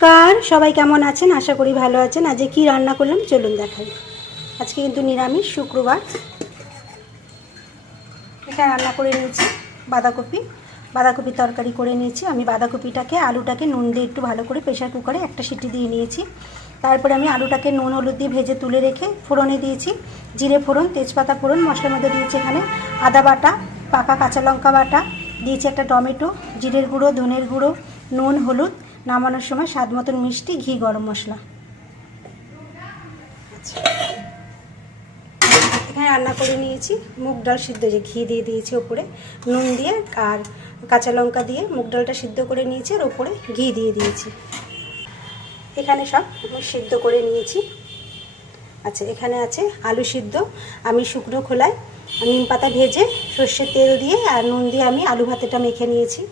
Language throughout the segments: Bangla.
নমস্কার, সবাই কেমন আছেন? আশা করি ভালো আছেন। আজকে কি রান্না করলাম চলুন দেখাই। আজকে কিন্তু নিরামিষ, শুক্রবার। এখানে রান্না করে নিয়েছি বাঁধাকপি তরকারি করে নিয়েছি। আমি বাঁধাকপিটাকে আলুটাকে নুন দিয়ে একটু ভালো করে প্রেশার কুকারে একটা সিটি দিয়ে নিয়েছি। তারপরে আমি আলুটাকে নুন হলুদ দিয়ে ভেজে তুলে রেখে ফোড়নে দিয়েছি জিরে ফোড়ন, তেজপাতা ফোড়ন। মশলার মধ্যে দিয়েছি এখানে আদা বাটা, পাকা কাঁচা লঙ্কা বাটা, দিয়েছি একটা টমেটো, জিরের গুঁড়ো, ধনের গুঁড়ো, নুন, হলুদ, নামানোর সময় স্বাদ মতন মিষ্টি, ঘি, গরম মশলা। আচ্ছা, এখানে রান্না করে নিয়েছি মুগ ডাল সিদ্ধ, যে ঘি দিয়ে দিয়েছি ওপরে, নুন দিয়ে আর কাঁচা লঙ্কা দিয়ে মুগ ডালটা সিদ্ধ করে নিয়েছি, আর ওপরে ঘি দিয়ে দিয়েছি। এখানে সব আমি সিদ্ধ করে নিয়েছি। আচ্ছা, এখানে আছে আলু সিদ্ধ। আমি শুকনো খোলায় নিম পাতা ভেজে সর্ষের তেল দিয়ে আর নুন দিয়ে আমি আলু ভাতেটা মেখে নিয়েছি।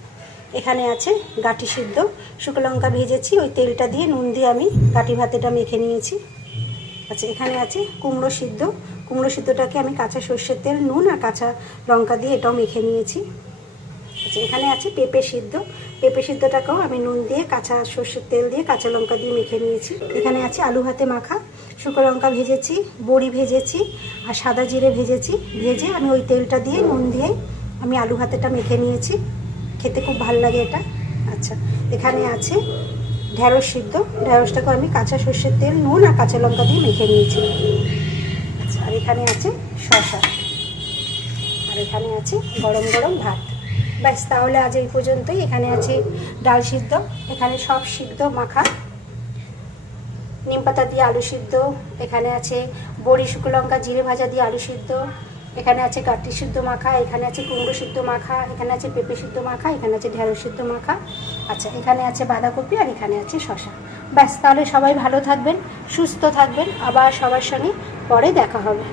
এখানে আছে গাঁটি সিদ্ধ, শুকনো লঙ্কা ভেজেছি, ওই তেলটা দিয়ে নুন দিয়ে আমি গাঁটি ভাতেটা মেখে নিয়েছি। আচ্ছা, এখানে আছে কুমড়ো সিদ্ধটাকে আমি কাঁচা সর্ষের তেল, নুন আর কাঁচা লঙ্কা দিয়ে এটাও মেখে নিয়েছি। আচ্ছা, এখানে আছে পেঁপে সিদ্ধটাকেও আমি নুন দিয়ে কাঁচা সর্ষের তেল দিয়ে কাঁচা লঙ্কা দিয়ে মেখে নিয়েছি। এখানে আছে আলু ভাতে মাখা, শুকনো লঙ্কা ভেজেছি, বড়ি ভেজেছি আর সাদা জিরে ভেজে আমি ওই তেলটা দিয়ে নুন দিয়ে আমি আলু ভাতেটা মেখে নিয়েছি। খেতে খুব ভালো লাগে এটা। আচ্ছা, এখানে আছে ঢ্যাঁড়সটাকেও আমি কাঁচা সর্ষের তেল, নুন আর কাঁচা লঙ্কা দিয়ে মেখে নিয়েছি। আচ্ছা, আর এখানে আছে শসা, আর এখানে আছে গরম গরম ভাত। ব্যাস, তাহলে আজ এই পর্যন্তই। এখানে আছে ডাল সিদ্ধ, এখানে সব সিদ্ধ মাখা, নিম পাতা দিয়ে আলু সিদ্ধ, এখানে আছে বড়ি, শুকনো লঙ্কা, জিরে ভাজা দিয়ে আলু সিদ্ধ, এখানে আছে গাঁটি সিদ্ধ মাখা, এখানে আছে কুমড়ো সিদ্ধ মাখা, এখানে আছে পেঁপে সিদ্ধ মাখা, এখানে আছে ঢেঁড়স সিদ্ধ মাখা। আচ্ছা, এখানে আছে বাঁধাকপি আর এখানে আছে শসা। ব্যাস, তাহলে সবাই ভালো থাকবেন, সুস্থ থাকবেন। আবার সবার সঙ্গে পরে দেখা হবে।